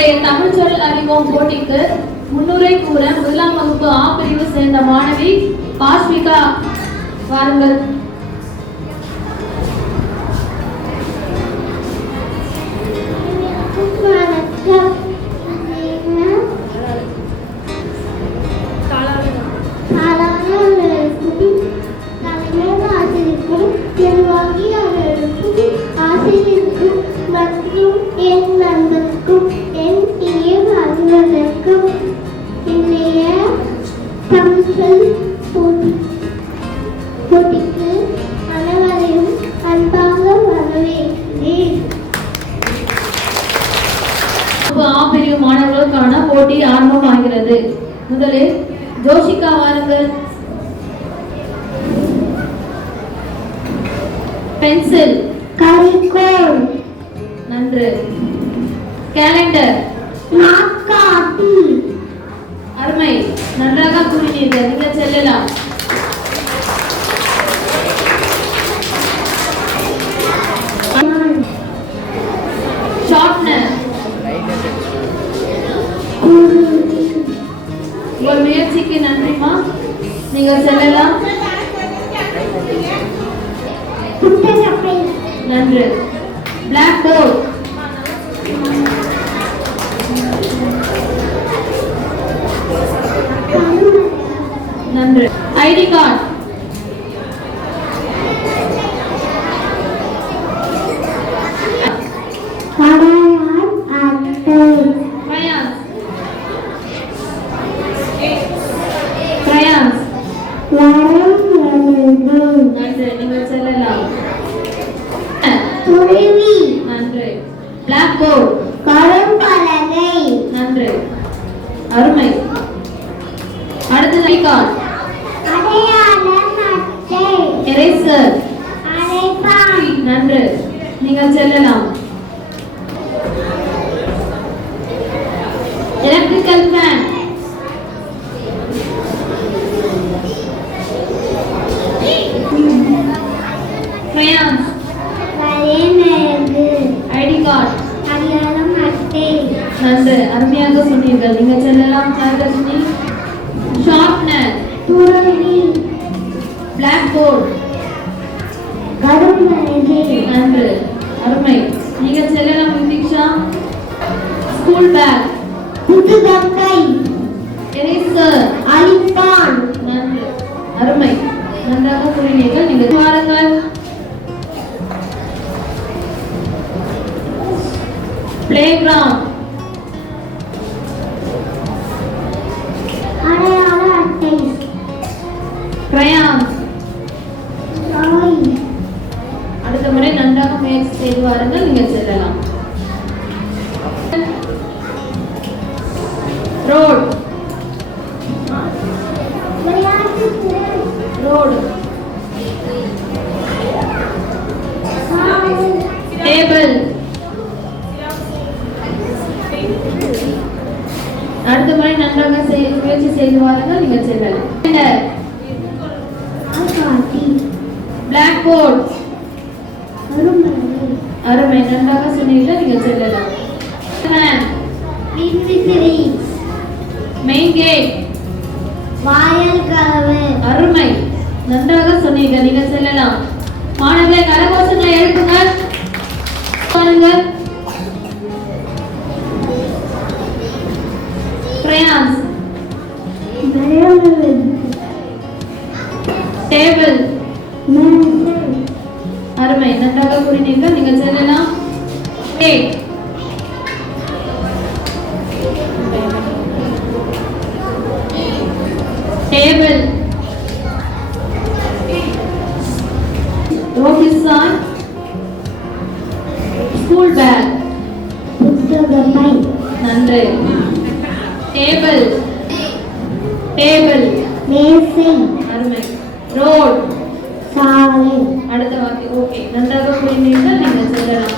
இன்றைய தமிழ் சொல் அறிவோம் போட்டிக்கு முன்னுரை கூற முதலாம் வகுப்பு ஆ பிரிவு சேர்ந்த மாணவி காஷ்மிகா வாருங்கள். போட்டிக்கு அனைவரையும் அன்பாக வரவேற்கிறேன். ஆபிரிவு மாணவர்களுக்கான போட்டி ஆரம்பமாகிறது. முதலில் ஜோஷிகா வாருங்கள். பென்சில், கரிக்கோல், நன்று. கேலண்டர், நாட்காட்டி, அருமை, நன்றாக கூறினீர்கள். நீங்கள் செல்லலாம். ஷார்ப்னர், உங்கள் முயற்சிக்கு நன்றிமா, நீங்கள் செல்லலாம். நன்று. பிளாக் போர்ட், நன்று. ஐடி கார்டு, நன்று, நீங்கள் செல்லலாம். நன்று. பிளாக் போர்ட், கரும்பலகை, நன்று, அருமை. அடுத்தது ஐடி கார்டு, அடையாள அட்டை, எரேசர், அரைப்பான், நன்று, நீங்கள் செல்லலாம். எலக்ட்ரிக்கல் ஃபேன், crayons, வரையமெழுது, ஐடி கார்டு, அடையாளம் அட்டை, நன்று, அருமையாக சொன்னீர்கள். நீங்கள் செல்லலாம். சாரதர்ஷினி. ஷார்ப்னர், துருவி, பிளாக் போர்ட், கரும்பலகை, நன்று, அருமை, நீங்கள் செல்லலாம். தீக்ஷா. ஸ்கூல் பேக், புதுகங்கை, எரேசர், அழிப்பான், நன்று, அருமை, நன்றாக கூறினீர்கள். நீங்கள் வாருங்கள். பிளே கிரவுண்ட், அடையாள அட்டை, crayons. ராய், அடுத்த முறை நன்றாக முயற்சி செய்து வாருங்கள். நீங்கள் செல்லலாம். Road, road. டேபிள், அடுத்த முறை நன்றாக முயற்சி செய்து வாருங்கள். நீங்கள் செல்லலாம். பிளாக் போர்ட், கரும்பலகை, அருமை, நன்றாக சொன்னீர்கள். நீங்கள் செல்லலாம். விசிறி, மெயின் கேட், வாயல் கதவு, அருமை, நன்றாக சொன்னீர்கள். நீங்கள் செல்லலாம். மாணவர்களை கரகோஷங்களை எழுப்புங்கள். பாருங்கள். crayons, வரையமெழுது, டேபிள், மேசை, அருமை, நன்றாக கூறினீர்கள். நீங்கள் செல்லலாம். கேக், டேபிள், ரோபிசான், ஸ்கூல் பேக், புத்தகப்பை, நன்று. டேபிள், டேபிள், மேசை, அருமை. ரோட், சாலை, அடுத்த வாக்கியம். ஓகே, நன்றாக கூறினீர்கள். நீங்கள் செல்லலாம்.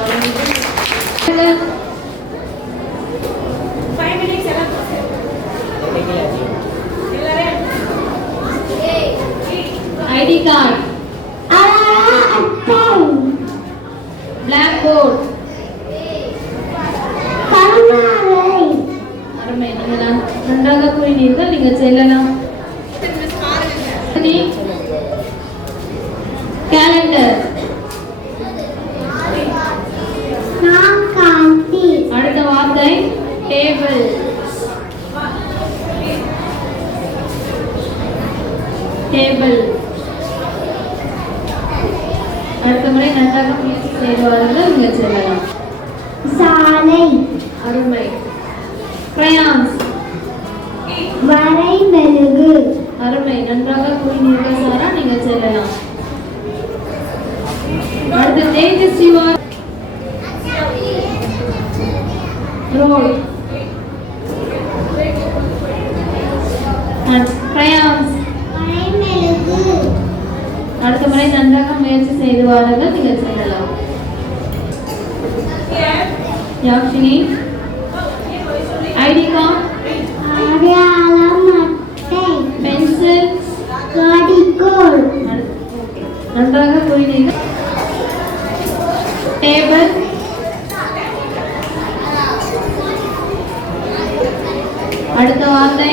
ஐடி கார்டு, அட்டை, பிளாக் போர்ட், கரும்பலகை, அருமை. நீங்கள் நன்றாக கூறினீர்கள். நீங்கள் செல்லலாம். கேலண்டர். நாற்காலி. அடுத்த வார்த்தை டேபிள். டேபிள். அடுத்த முறை நன்றாக முயற்சி செய்வார்கள். நீங்கள் செல்லலாம். சாலை. அருமை. crayons. வரை மெழுகு. அருமை. நன்றாக கூறினீர்கள் சாரா. நீங்கள் செல்லலாம். அடுத்த தேஜஸ்விவா. ரோட். crayons. வரை மெழுகு. அடுத்த முறை நன்றாக முயற்சி செய்து வாருங்கள். நீங்கள் செல்லலாம். யாக்ஷினி. ID card. அடையாளம் அட்டை. பென்சில். கடிகோல். நன்றாக கூறினீர்கள். டேபிள். அடுத்த வார்த்தை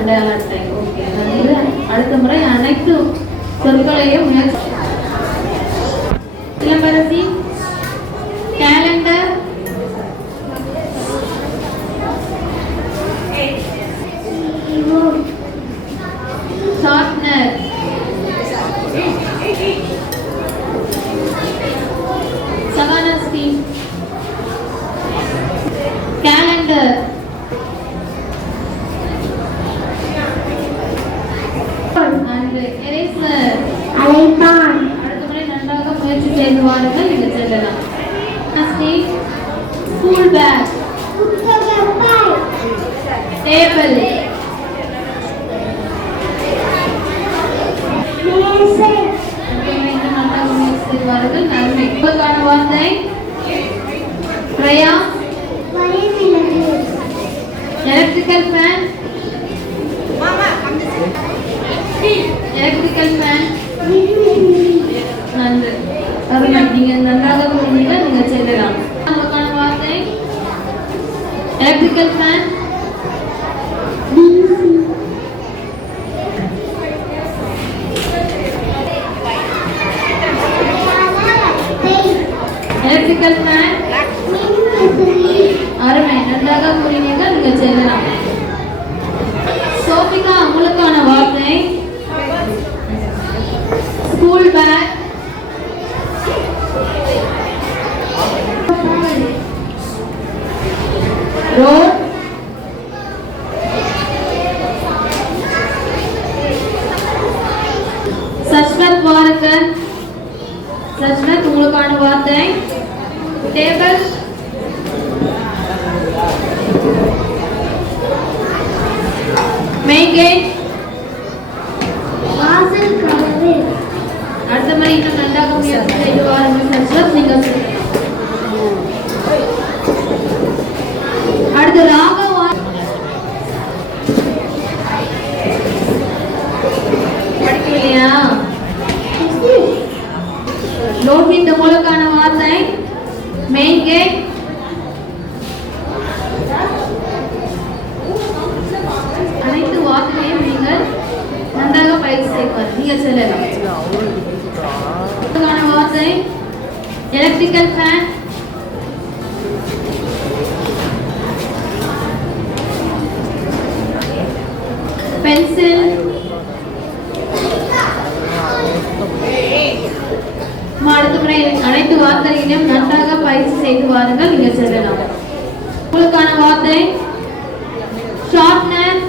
அடையாள அட்டை. ஓகே. அடுத்த முறை அனைத்து சொற்களையும் முயற்சி. Ilamparasi. Calendar. Sharpener. Sahanasri. Calendar. And eraser. அலைப்பான். அடுத்த முறை நன்றாக முயற்சி செய்து வாருங்கள். நீங்கள் செல்லலாம். School bag. புத்தகப்பை. டேபிள். மேசை. நன்றாக முயற்சி செய்வார்கள். நன்மை. உங்களுக்கான வார்த்தை crayons. வரை மெழுகு. Electrical fan. Electrical fan. விண்வெளி. நன்று. அருமை. நீங்கள் நன்றாக கூறினீர்கள். நீங்கள் செல்லலாம். உங்களுக்கான வார்த்தை எலக்ட்ரிக்கல் ஃபேன். வீசி. அடையாள அட்டை. Electrical fan. மின்விசிறி. அருமை. நன்றாக கூறினீர்கள். நீங்கள் செல்லலாம். சோபிகா. உங்களுக்கான வார்த்தை ஸ்கூல் பேக். ரோட். சஷ்வத் வாருங்கள். சஷ்வத். உங்களுக்கான வார்த்தை டேபிள். Main gate. வாசல் கதவு. அடுத்த முறை இன்னும் நன்றாக முயற்சி செய்து வாருங்கள் சஷ்வத். நீங்கள் அடுத்து ராகவா. படிக்கலையா? லோகித். உங்களுக்கான வார்த்தை மெயின் கேட். அனைத்து வார்த்தைகளையும் நீங்கள் நன்றாக பயிற்சி செய்வார். நீங்கள் செல்லலாம். உங்களுக்கான வார்த்தை எலக்ட்ரிக்கல் ஃபேன். பென்சில். அடுத்த முறை அனைத்து வார்த்தைகளையும் நன்றாக பயிற்சி செய்து வாருங்கள். நீங்கள் செல்லலாம். உங்களுக்கான வார்த்தை ஷார்ப்னர்.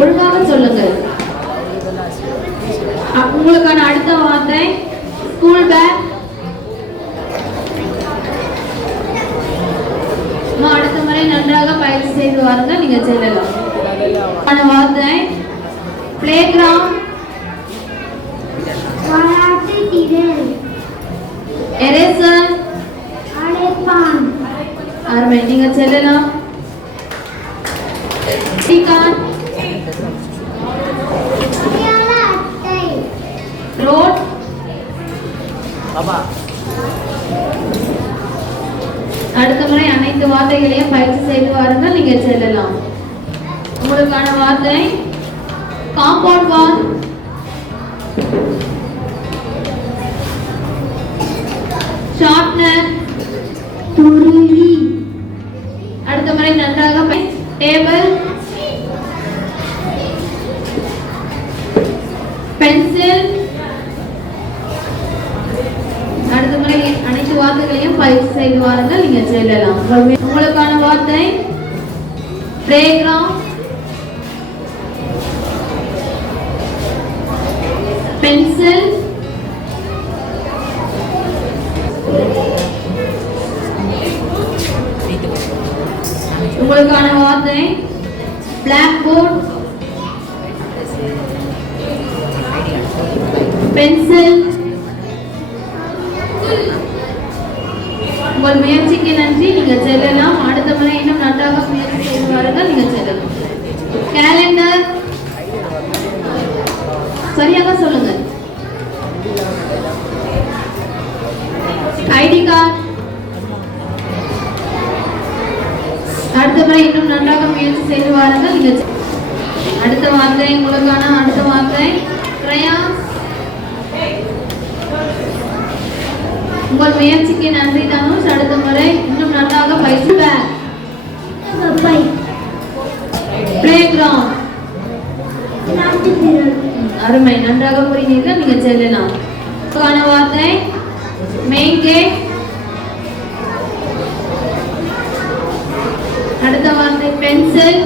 ஒழுங்காக சொல்லுங்கள். உங்களுக்கான அடுத்த வார்த்தை ஸ்கூல் பேக். அடுத்த முறை நன்றாக பயிற்சி செய்து வாருங்கள். நீங்கள் செல்லலாம். வார்த்தை பிளே கிரவுண்ட். பாராட்டு திடல். எரேசர். அடைப்பான். அருமை. நீங்கள் செல்லலாம். அடையாள அட்டை. ரோட். வார்த்தைகளையும் பயிற்சி செய்து வாருங்கள். நீங்க செல்லலாம். உங்களுக்கான வார்த்தை காம்பவுண்ட் வால், ஷார்ப்னர், துருவி, அடுத்த முறை நன்றாக டேபிள், பென்சில். அடுத்த முறை அனைத்து வார்த்தைகளையும் பயிற்சி செய்து வாருங்கள். நீங்க செல்லலாம். உங்களுக்கான வார்த்தை பிளேகிரவுண்ட், பென்சில், உங்களுக்கான வார்த்தை பிளாக் போர்ட், பென்சில். உங்கள் முயற்சிக்கு நன்றி. நீங்க செல்லலாம். அடுத்த முறை இன்னும் நன்றாக முயற்சி செய்து வாருங்கள். நீங்க செல்லலாம். கேலண்டர், சரியாக சொல்லுங்க. ஐடி கார்டு, அடுத்த முறை இன்னும் நன்றாக முயற்சி செய்து வாருங்கள். நீங்க அடுத்த வார்த்தை உங்களுக்கான அடுத்த வார்த்தை கிரையான். உங்கள் முயற்சிக்கு நன்றி தனுஷ். அடுத்த முறை இன்னும் நன்றாக பயிற்சி. பிளே கிரவுண்ட், அருமை, நன்றாக புரிந்தீர்கள். நீங்க செல்லலாம். உங்களுக்கான வார்த்தை மெயின் கேட், அடுத்த வார்த்தை பென்சில்.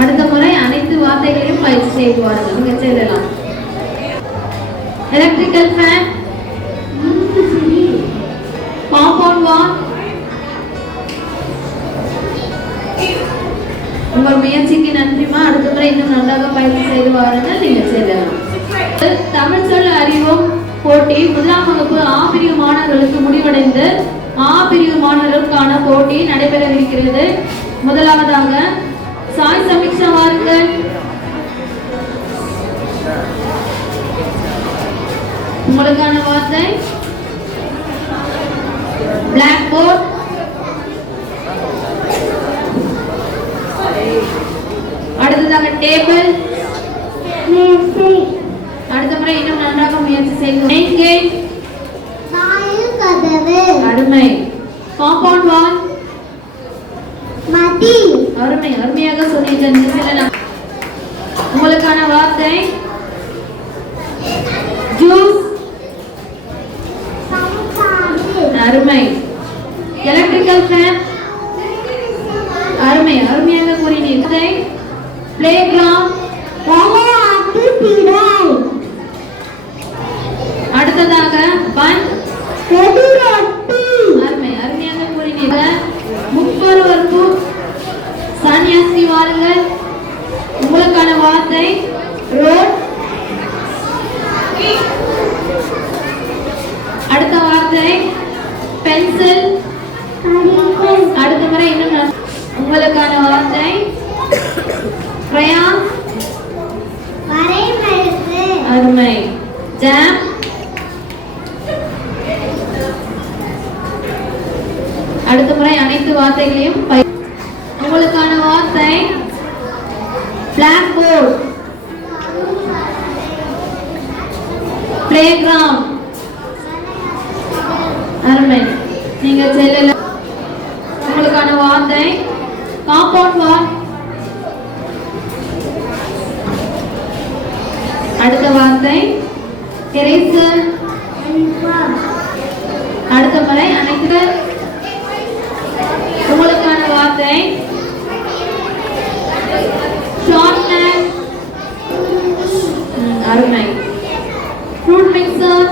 அடுத்த முறை அனைத்து வார்த்தைகளையும் பயிற்சி செய்து வாருங்கள். நீங்க செல்லலாம். Electrical fan, compound wall. உங்கள் முயற்சிக்கு நன்றிமா. அடுத்த முறை இன்னும் நன்றாக பயிற்சி செய்து வாருங்கள். நீங்க செல்லலாம். தமிழ் சொல் அறிவோம் போட்டி முதலாம் வகுப்பு ஆ பிரிவு மாணவர்களுக்கு முடிவடைந்து ஆ பிரிவு மாணவர்களுக்கான போட்டி நடைபெறவிருக்கிறது. முதலாவதாக சாய் சமீக்ஷா வாருங்கள். உங்களுக்கான வார்த்தை பிளாக் போர்ட், அடுத்ததாக டேபிள், மேசை, அடுத்த முறை இன்னும் நன்றாக முயற்சி செய்து மெயின் கேட், வாயில் கதவு, அருமை. காம்பவுண்ட் வால், மதி, அருமை, அருமையாக சொன்னீர்கள். உங்களுக்கான வார்த்தை ஜூஸ், அருமை. எலக்ட்ரிக்கல் ஃபேன், அருமை, அருமையாக கூறினீர்கள். பிளே கிரவுண்ட், விளையாட்டு திடல், அடுத்ததாக பன், எதிரொட்டி, அருமை, அருமையாக கூறினீர்கள். முப்பருவர்ப்பு சன்னியாசி வாருங்கள். உங்களுக்கான வார்த்தை ரோட், அடுத்த வார்த்தை பென்சில், அடுத்த முறை இன்னும் உங்களுக்கான வார்த்தை கிரையான், வரைபடத்து, அருமை. ஜாம், அடுத்த முறை அனைத்து வார்த்தைகளையும் உங்களுக்கான வார்த்தை பிளாக் போர்ட், பிளே கிரவுண்ட், அருமை. நீங்க செல்லல. உங்களுக்கான வார்த்தை காம்பவுண்ட் வால், அடுத்த வார்த்தை எரேசர், அடுத்த முறை அனைத்து. உங்களுக்கான வார்த்தை ஷார்ப்னர், அருமை. ஃப்ரூட் மிக்சர்,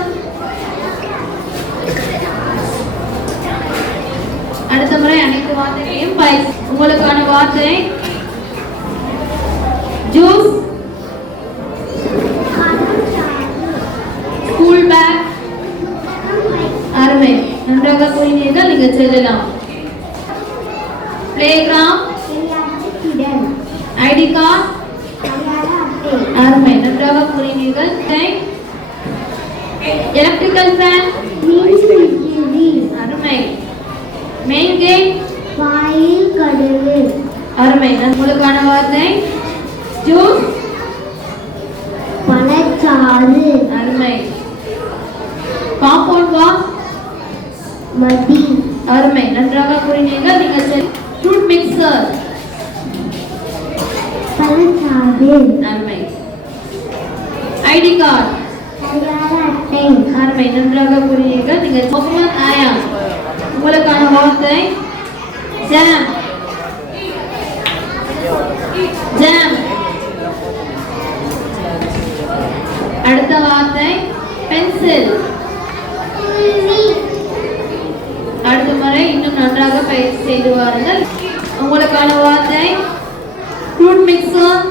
அடுத்த முறை அனைத்து வார்த்தைகளையும் பயிற்சி. உங்களுக்கான வார்த்தை ஜூஸ், ஸ்கூல் பேக், அருமை, நன்றாக கூறினீர்கள். நீங்க செல்லலாம். பிளே கிரவுண்ட், விளையாட்டு திடல், ஐடி கார்டு, அட்டை, அருமை, நன்றாக கூறினீர்கள். எலக்ட்ரிக்கல் ஃபேன், மின்விசிறி, அருமை. மெயின் கேட் வாயில் கதவு அருமை. உங்களுக்கான வார்த்தை ஜூஸ் பழச்சாறு அருமை. காம்பவுண்ட் வால் மதி அருமை. நன்றாக கூறினீர்கள். நீங்கள் ஃப்ரூட் மிக்சர் பழச்சாறு அருமை. ஐடி கார்டு அடையாள அட்டை அருமை. நன்றாக கூறினீர்கள். நீங்கள் முகமது ஆயா. உங்களுக்கான வார்த்தை ஜாம் ஜாம். அடுத்த வார்த்தை பென்சில். புள்ளி அடுத்த முறை இன்னும் நன்றாக பயிற்சி செய்து வாருங்கள். உங்களுக்கான வார்த்தை ஃப்ரூட் மிக்சர்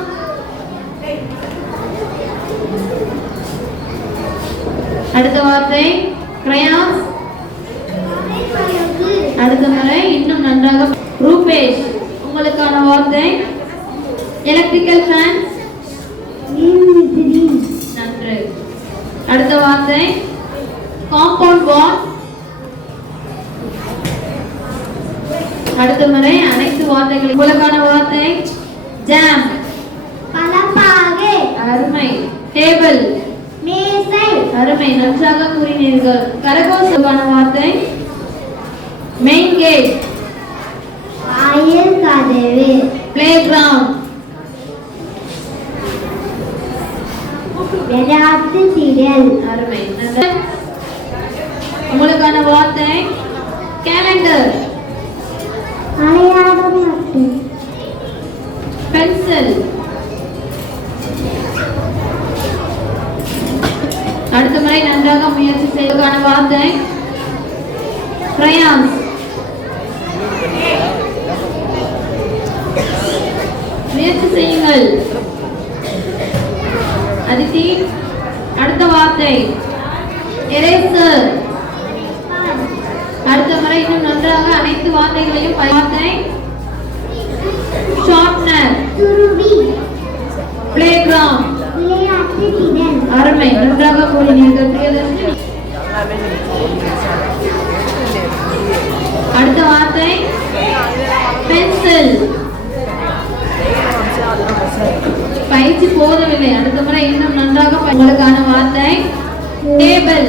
அடுத்த வார்த்தை கிரையான்ஸ். அடுத்த முறை இன்னும் நன்றாக ரூபேஷ். உங்களுக்கான வார்த்தை எலக்ட்ரிக்கல் ஃபேன் மின்விசிறி நன்று. அடுத்த வார்த்தை காம்பவுண்ட் வால். அடுத்த முறை அனைத்து வார்த்தைகளும். உங்களுக்கான வார்த்தை ஜாம் பலப்பாகு அருமை. டேபிள் மேசை அருமை. நன்றாக கூறினீர்கள். கரகோஷமான வார்த்தை மெயின் கேட் வாயில் கதவு பிளே கிரவுண்ட் விளையாட்டு திடல் அருமை. உங்களுக்கான வார்த்தை கேலண்டர் அடையாளம் அட்டை பென்சில். அடுத்த முறை நன்றாக முயற்சி செய்வதற்கான வார்த்தை கிரையான்ஸ். முயற்சி செய்யுங்கள் அதித்தி. அடுத்த வார்த்தை எரேசர். அடுத்த முறை இன்னும் நன்றாக அனைத்து வார்த்தைகளையும் வார்த்தை ஷார்ப்னர் துருவி பிளே கிரவுண்ட் விளையாட்டு திடல் அருமை. நன்றாக கூறினீர்கள் பிரியதர்ஷினி. அடுத்த வார்த்தை பென்சில். பயிற்சி போதவில்லை. அடுத்த முறை இன்னும் நன்றாக உங்களுக்கான வார்த்தை டேபிள்.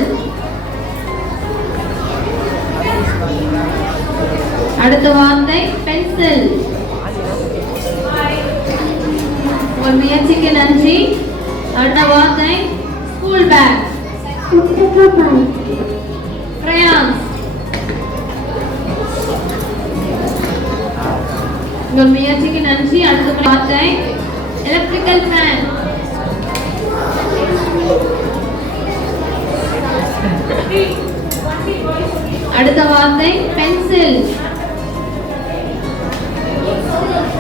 அடுத்த வார்த்தை பென்சில். உங்கள் முயற்சிக்கு நன்றி. அடுத்த வார்த்தை ஸ்கூல் பேக் புத்தகப்பாய் கிரையான்ஸ். உங்கள் முயற்சிக்கு நன்றி. அடுத்த வார்த்தை எலக்ட்ரிக்கல் ஃபேன். அடுத்த வார்த்தை பென்சில்.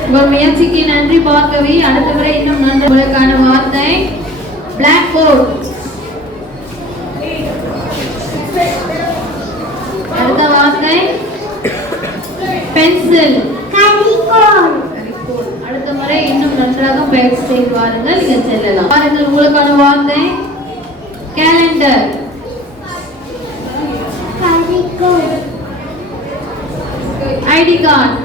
உங்கள் முயற்சிக்கு நன்றி பார்க்கவி. அடுத்த முறை இன்னும் நன்றி. உங்களுக்கான வார்த்தை பிளாக் போர்ட். அடுத்த வார்த்தை பென்சில். கரிக்கோல் அடுத்த முறை இன்னும் நன்றாக பயிற்சி செய்து வாருங்கள். நீங்கள் செல்லலாம். பாருங்கள். உங்களுக்கான வார்த்தை கேலண்டர் கரிக்கோல் ஐடி கார்டு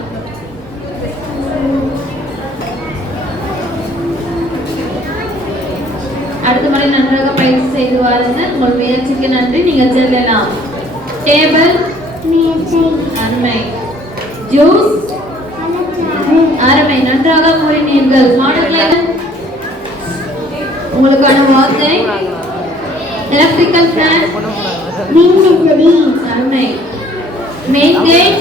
அடுத்த முறை நன்றாக பயிற்சி செய்து வாருங்கள். உங்கள் முயற்சிக்கு நன்றி. நீங்கள் செல்லலாம். டேபிள் மேசை அருமை. ஜூஸ் பழச்சாறு அருமை. நன்றாக கூறினீர்கள் மாணவர்களே. உங்களுக்கான வார்த்தை எலக்ட்ரிக்கல் ஃபேன் மின்விசிறி அருமை. மெயின் கேட்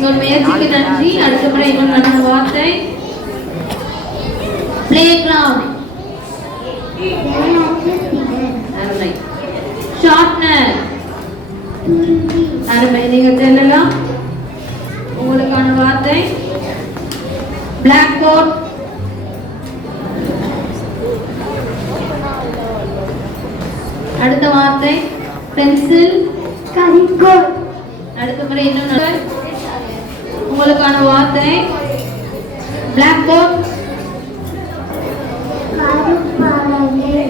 உங்கள் முயற்சிக்கு நன்றி. அடுத்த முறை இன்னும் நல்ல வார்த்தை பிளே கிரவுண்ட் விளையாட்டு திடல் அருமை. ஷார்ப்னர் துருவி அருமை. நீங்கள் செல்லலாம். உங்களுக்கான வார்த்தை பிளாக் போர்ட் அடுத்த வார்த்தை பென்சில் கரிக்கோல் அடுத்த முறை இன்னும் நல்ல உங்களுக்கான வார்த்தை பிளாக் போர்ட் கருப்பலகை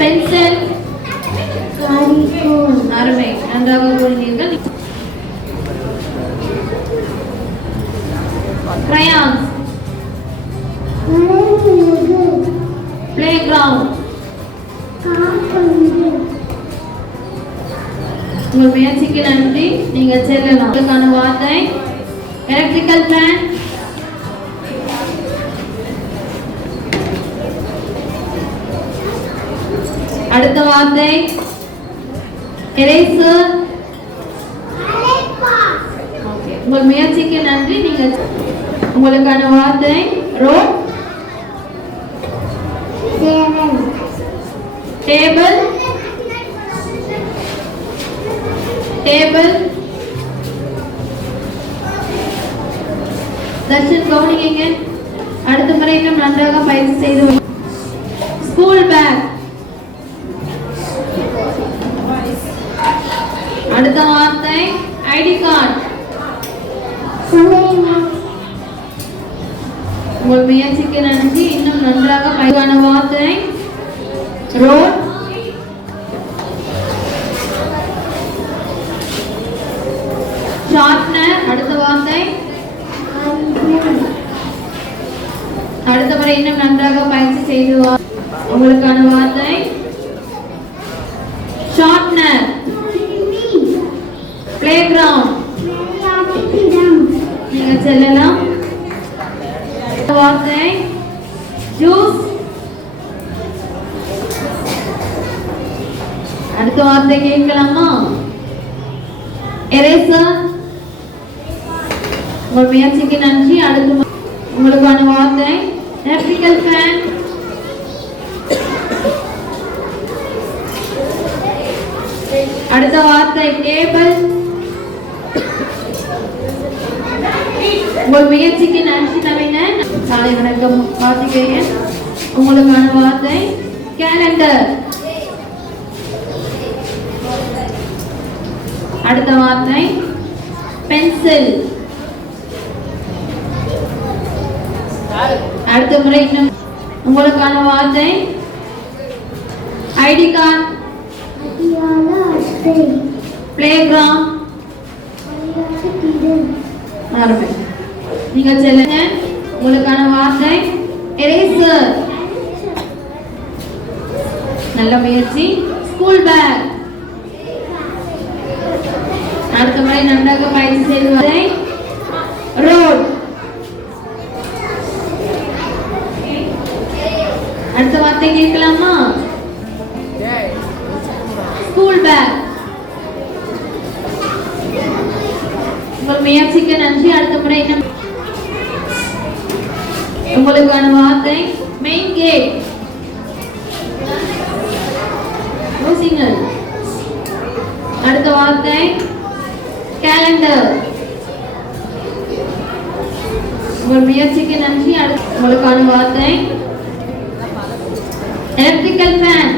பென்சில் நன்றாக கூறினீர்கள். crayons, வரைமிளகு, playground, காற்பந்து, உங்கள் முயற்சிக்கு நன்றி. நீங்கள் செல்லலாம். உங்களுக்கான வார்த்தை எலக்ட்ரிக்கல் ஃபேன், அடுத்த வார்த்தை எரேசர். அலைப்பா, ஓகே, உங்கள் முயற்சிக்கு நன்றி. நீங்கள் உங்களுக்கான வார்த்தை ரோட், சேவல், டேபிள், டேபிள். தர்ஷன் கவனிங்க. அடுத்த முறை இன்னும் நன்றாக பயிற்சி செய்து ஸ்கூல் பேக். அடுத்த வார்த்தை ஐடி கார்டு. சமையல், உங்கள் முயற்சிக்கு நன்றி. இன்னும் நன்றாக பயிற்சிக்கான வார்த்தை ரோட், ஷார்ப்னர். அடுத்த வார்த்தை அடுத்த முறை இன்னும் நன்றாக பயிற்சி செய்து உங்களுக்கான வார்த்தை ஷார்ப்னர், பிளே கிரவுண்ட். விளையாட்டுத்திடம், நீங்க செல்லலாம். அடுத்த வார்த்தை ஜூஸ். அடுத்த வார்த்தை கேட்கலாமா? எரேசர். உங்கள் முயற்சிக்கு நன்றி. அடுத்த உங்களுக்கான வார்த்தை எலக்ட்ரிக்கல் ஃபேன், அடுத்த வார்த்தை டேபிள். உங்கள் முயற்சிக்கு நன்றி நவீனன். காலை வணக்கம் கார்த்திகேயன். உங்களுக்கான வார்த்தை கேலண்டர், அடுத்த வார்த்தை பென்சில். அடுத்த முறை இன்னும் உங்களுக்கான வார்த்தை ஐடி கார்டு, அடியாள அட்டை, பிளே கிரவுண்ட். விளையாட்டுத்திடம், ஆரம்பி. நீங்க செல்லுங்க. உங்களுக்கான வார்த்தை எரேசர். நல்ல முயற்சி. School bag. அடுத்த முறை நன்றாக பயிற்சி செய்து ரோட். அடுத்த வார்த்தை கேட்கலாமா? School bag. உங்கள் முயற்சிக்கு நன்றி. அடுத்த முறை இன்னும் உங்களுக்கான வார்த்தை மெயின் கேட், சிக்னல். அடுத்த வார்த்தை கேலண்டர். உங்கள் முயற்சிக்கு நன்றி. உங்களுக்கான வார்த்தை எலக்ட்ரிக்கல் ஃபேன்.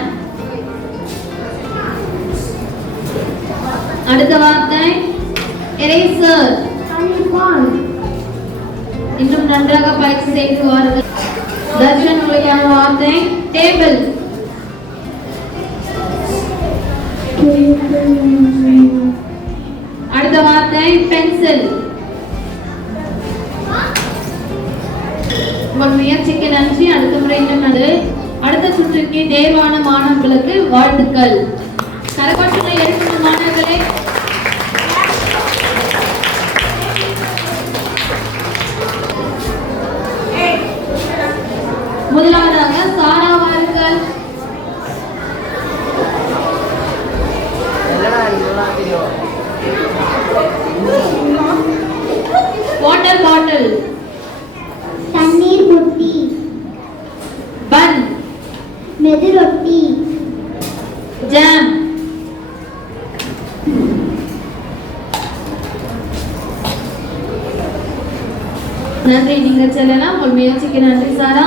அடுத்த வார்த்தை எரேசர். அலிபான், இன்னும் நன்றாக பயிற்சி செய்து வாருங்கள். தர்ஷன் உங்களுக்கான வார்த்தை டேபிள். அடுத்த வார்த்தை பென்சில். உங்கள் முயற்சிக்கு நன்றி. அடுத்த முறை இன்னும் அடுத்த சுற்றுக்கு தேர்வான மாணவர்களுக்கு வாழ்த்துக்கள். கரப்பட்டுள்ள இருக்கும் மாணவர்களே, முதலாவதாக சாரா வாருங்கள். வாட்டர் பாட்டில், தண்ணீர் புட்டி, பன், மெதுரொட்டி, ஜாம். நன்றி. நீங்கள் செல்லலாம். உங்கள் முயற்சிக்கு நன்றி சாரா.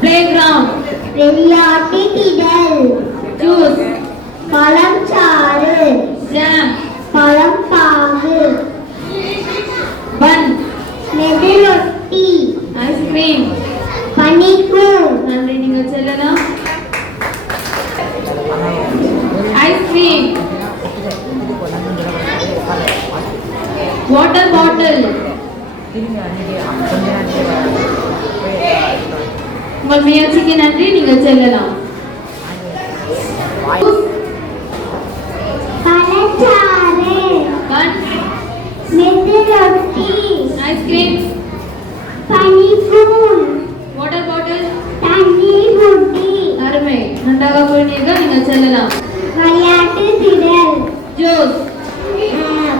பிளே கிரவுண்ட், விளையாட்டுத்திடல், ஜூஸ், பழம் சாறு, ஜாம், பழம் பாகு, பன், மெதுரொட்டி, ஐஸ்கிரீம். பனிக்கூழ், நன்றி. நீங்கள் செல்லலாம். ஐஸ் ஐஸ்கிரீம் வாட்டர் பாட்டில் உங்கள் முயற்சிக்கு நன்றி, நீங்கள் செல்லலாம். பழச்சாறு பன் மெது ரொட்டி ஐஸ்கிரீம் பனிக்கூழ் வாட்டர் பாட்டில் தண்ணீர் புட்டி அருமை, நன்றாக கூறினீர்கள், நீங்கள் செல்லலாம். விளையாட்டு திடல் ஜூஸ்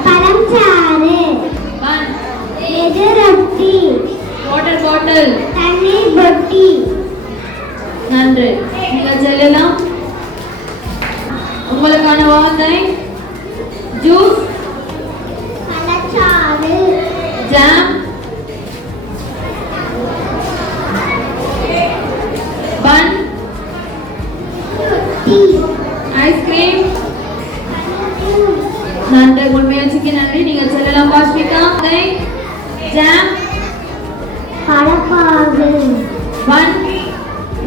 பழச்சாறு பன் மெது ரொட்டி வாட்டர் பாட்டில் தண்ணீர் புட்டி நன்று, நீங்கள் செல்லலாம். உங்களுக்கான வார்த்தை ஜூஸ் பழச்சாறு ஜாம் பன் ரொட்டி ஐஸ்கிரீம் பனிக்கூழ் நன்றி, உங்கள் முயற்சிக்கு நன்றி, நீங்கள் செல்லலாம். பாஷ்மிகா ஜாம் பழப்பாகு பன்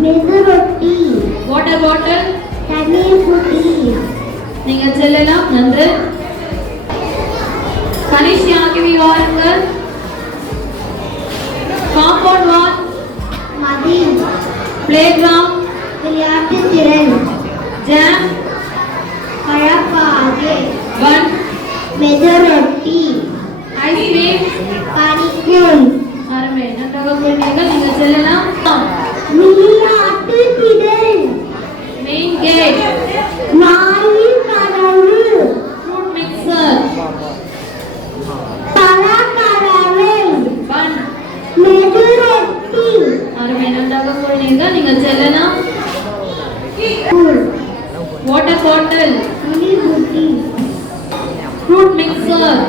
மெது ரொட்டி வாட்டர் பாட்டில் தண்ணீர் புட்டி நீங்கள் செல்லலாம். நன்று. கணேஷ் ஆகியவை வாருங்கள். காம்பவுண்ட் வால் மதில் பிளே கிரவுண்ட் விளையாட்டு திறன் ஜாம் பழப்பாகு பன் மெது ரொட்டி ஐஸ்கிரீம் பனிக்கூழ் அருமை, நன்றாக கூறினீர்கள், நீங்கள் செல்லலாம். விளையாட்டு திடல் மெயின் கேட் வாயில் கதவு ஃப்ரூட் மிக்சர் பழக்கடவை பன் மெது ரொட்டி அருமை, நன்றாக கூறினீர்கள், நீங்கள் செல்லலாம். வாட்டர் பாட்டில் தண்ணீர் புட்டி ஃப்ரூட் மிக்சர்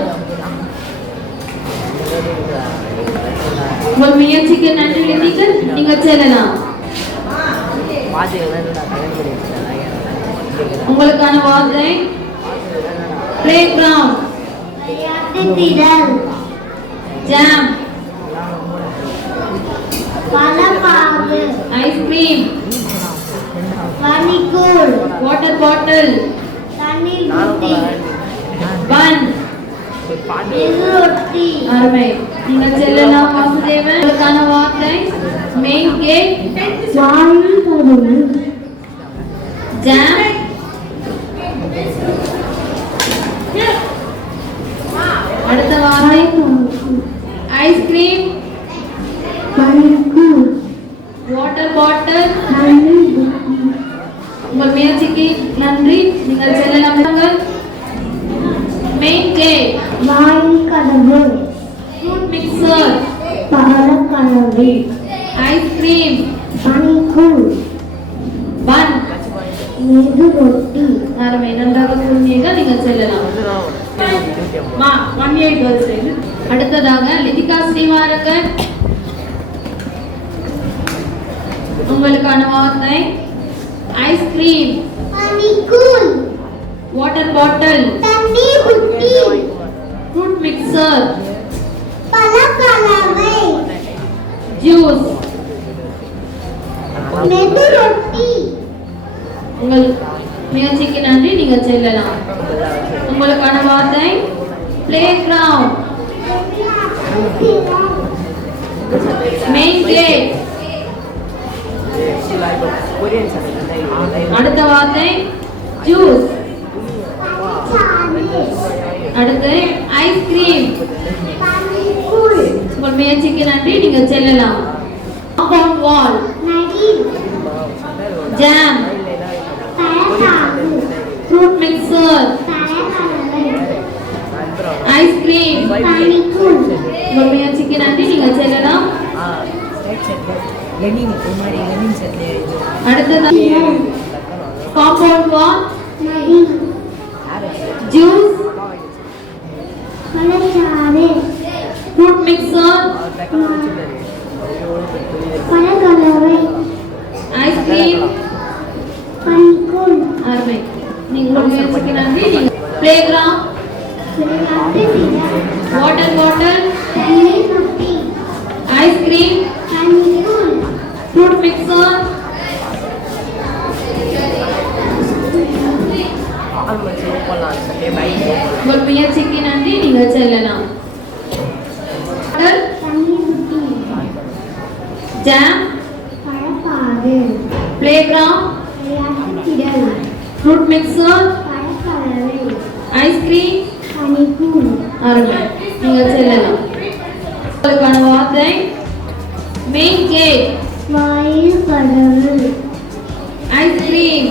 உங்கள் முயற்சிக்கு நன்றி எழுதிகள், நீங்கள் செல்லலாம். உங்களுக்கான வார்த்தை பிளே கிரவுண்ட் விளையாட்டு திடல் ஜாம் பழப்பாகு ஐஸ்கிரீம் பனிக்கூழ் வாட்டர் பாட்டில் தண்ணீர் புட்டி பன் மெது ரொட்டி அருமை, நீங்கள் செல்லலாம். வாசுதேவன் உங்களுக்கான வார்த்தை மெயின் கேட் வாயில் கதவு ஜாம் அடுத்த வார்த்தை ஐஸ்கிரீம் பனிக்கூழ் வாட்டர் பாட்டில் தண்ணீர் புட்டி உங்கள் முயற்சிக்கு நன்றி, நீங்கள் செல்லலாம். மெயின் கேட் வாயில் கதவு ஃப்ரூட் மிக்சர் பழக்கடவை ஐஸ்கிரீம் பனிக்கூழ் பன் மெது ரொட்டி அருமை, நன்றாக கூறினீர்கள், நீங்கள் செல்லலாம். 18 வருஷம். அடுத்ததாக லிதிகா ஸ்ரீவாரங்கன் உங்களுக்கான வார்த்தை ஐஸ்கிரீம் பனிக்கூழ் வாட்டர் பாட்டில் தண்ணீர் புட்டி ஃப்ரூட் மிக்சர் பழக்கடவை ஜூஸ் மெது ரொட்டி உங்கள் முயற்சிக்கு நன்றி, நீங்கள் செல்லலாம். உங்களுக்கான வார்த்தை பிளே கிரவுண்ட் மெயின் கேட் அடுத்த வார்த்தை ஜூஸ் அடுத்து ஐஸ்கிரீம் பனிக்கூழ் உங்கள் முயற்சிக்கு நன்றி, நீங்கள் செல்லலாம். காம்பவுண்ட் வால் மதில் ஜாம் பழப்பாகு ஃப்ரூட் மிக்சர் பழக்கடவை ஐஸ்கிரீம் பனிக்கூழ் உங்கள் முயற்சிக்கு நன்றி, நீங்கள் செல்லலாம். அடுத்தது காம்பவுண்ட் வால் மதில் ஜூஸ் பழச்சாறு ஃப்ரூட் மிக்சர் பழக்கடவை ஐஸ்கிரீம் பனிக்கூழ் அருமை, நீங்கள் முயற்சிக்கு நன்றி, நீங்கள் பிளே கிரவுண்ட் விளையாட்டு திடல் வாட்டர் பாட்டில் தண்ணீர் புட்டி ஐஸ்கிரீம் பனிக்கூழ் ஃப்ரூட் மிக்சர் முயற்சிக்கு நன்றி. நீங்க செல்லலாம். தண்ணீர் புட்டி ஜாம், பழப்பாகு பிளேகிரவுண்ட், விளையாட்டு திடல் ஃப்ரூட் மிக்சர், பழக்கலவை ஐஸ்கிரீம். பனிக்கூழ் அருமை. நீங்க செல்லலாம். உங்களுக்கான வார்த்தை மெயின் கேட், வாயில் கதவு ஐஸ்கிரீம்,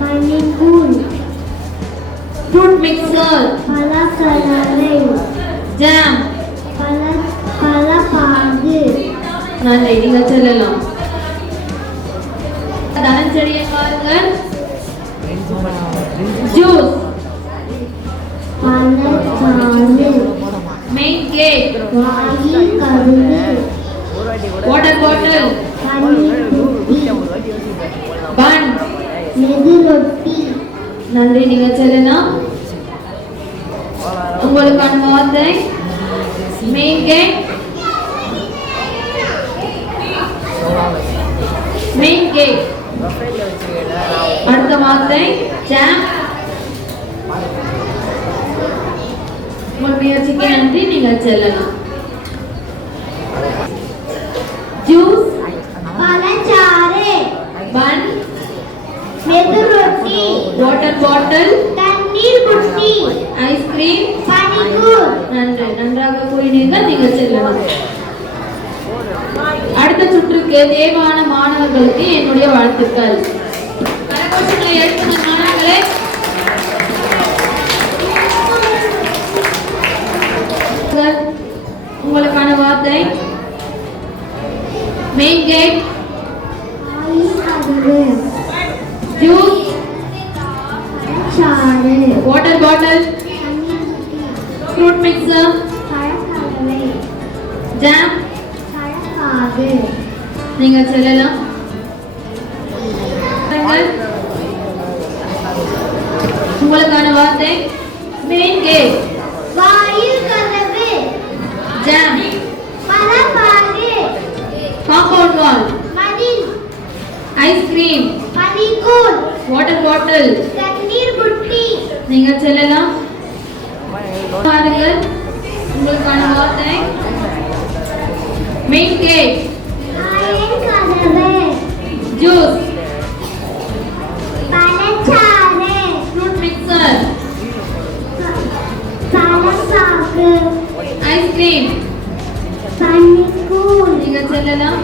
பனிக்கூழ் ஃப்ரூட் மிக்சர், பழக்கலவை ஜாம். பழப்பாகு நன்றி. நீங்க செல்லலாம். தனஞ்செடியை பாருங்கள். ஜூஸ், பழச்சாறு மெயின் கேட், வாயில் கதவு வாட்டர் பாட்டில், பனிக்கூழ் பன். மெதுரொட்டி நன்றி. நீங்க செல்லலாம். உங்களுக்கான வார்த்தை மெயின் கேட், மெயின் கேட். அடுத்த வார்த்தை ஜாம். உங்கள் முயற்சிக்கு நன்றி. நீங்க செல்லலாம். ஜூஸ், பழச்சாறு பன், மெதுரொட்டி வாட்டர் பாட்டில், தண்ணீர் புட்டி ஐஸ்கிரீம். பனிக்கூழ் நன்றி. நன்றாக கூறினீர்கள். நீங்க செல்லலாம். அடுத்த சுற்றுக்கு தேர்வான மாணவர்களுக்கு என்னுடைய வாழ்த்துக்கள். கரகோஷங்களை எழுப்புங்க மாணவர்களே. உங்களுக்கான வார்த்தை மெயின் கேட், வாயில் கதவு ஜூஸ், பழச்சாறு வாட்டர் பாட்டில், தண்ணீர் புட்டி ஃப்ரூட் மிக்சர், பழக்கலவை ஜாம். பழப்பாகு நீங்க செல்லலாம். உங்களுக்கான வார்த்தை மெயின் கேட், வாயில் கதவு ஜாம், பழப்பாகு காம்பவுண்ட் வால், மதில் ஐஸ்கிரீம், பனிக்கூழ் வாட்டர் பாட்டில். தண்ணீர் புட்டி நீங்க செல்லலாம். பாருங்கள். உங்களுக்கான வார்த்தை மெயின் கேட், வாயில் கதவு ஜூஸ், பழச்சாறு ஃப்ரூட் மிக்சர், பழப்பாகு ஐஸ்கிரீம். பனிக்கூழ் நீங்க செல்லலாம்.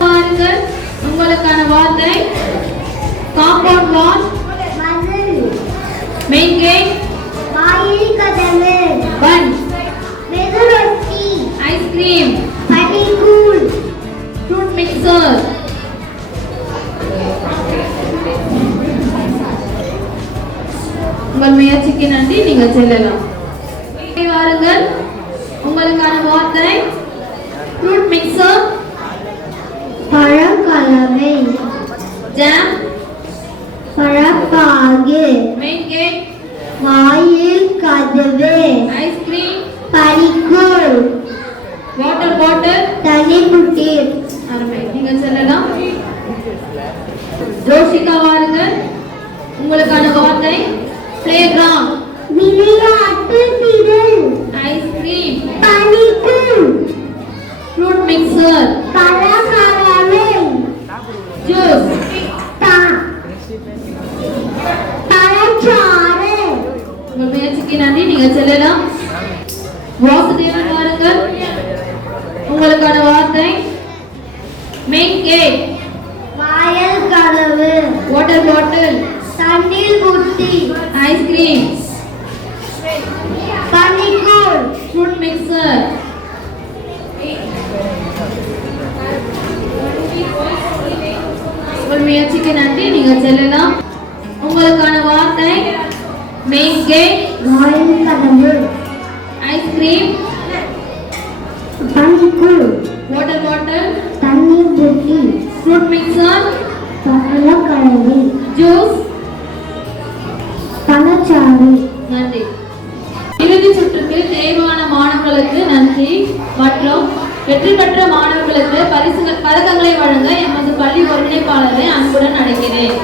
பாருங்கள். உங்களுக்கான வார்த்தை காம்பவுண்ட் வால், மதில் மெயின் கேட், வாயில் கதவு பன், மெதுரொட்டி ஐஸ்கிரீம், பனிக்கூழ் ஃப்ரூட் மிக்சர். உங்கள் முயற்சிக்கு நன்றி. நீங்க செல்லலாம். வாருங்கள். உங்களுக்கான வார்த்தை ஃப்ரூட் மிக்சர், பழக்கலவை ஜாம், பழப்பாகு மெயின் கேட், வாயில் கதவு ஐஸ்கிரீம், பனிக்கூழ் வாட்டர் பாட்டில். தண்ணீர் புட்டி அருமை. நீங்க செல்லலாம். ஜோஷிகா வாருங்கள். உங்களுக்கான வார்த்தை பிளேகிரவுண்ட், விளையாட்டு திடல் ஐஸ்கிரீம், பனிக்கூழ் ஃப்ரூட் மிக்சர், பழக்கலவை ஜூஸ். பழச்சாறு உங்கள் முயற்சிக்கு நன்றி. நீங்க செல்லலாம். வாசுதேவன் வாருங்கள். உங்களுக்கான வார்த்தை மெயின் கேட், வாயில் கதவு வாட்டர் பாட்டில், தண்ணீர் புட்டி ஐஸ்கிரீம், பனிக்கூழ் ஃப்ரூட் மிக்சர். உங்கள் முயற்சிக்கு நன்றி. நீங்க செல்லலாம். உங்களுக்கான வார்த்தை மெயின் கேட், வாயில் கதவு ஐஸ்கிரீம், பனிக்கூழ் வாட்டர் பாட்டில், தண்ணீர் புட்டி ஃப்ரூட் மிக்சர், பழக்கலவை ஜூஸ். பழச்சாறு நன்றி. இறுதி சுற்றுக்கு தேர்வான மாணவர்களுக்கு நன்றி மற்றும் வெற்றி பெற்ற மாணவர்களுக்கு பதக்கங்களை வழங்க எமது பள்ளி ஒருங்கிணைப்பாளரை அன்புடன் அழைக்கிறேன்.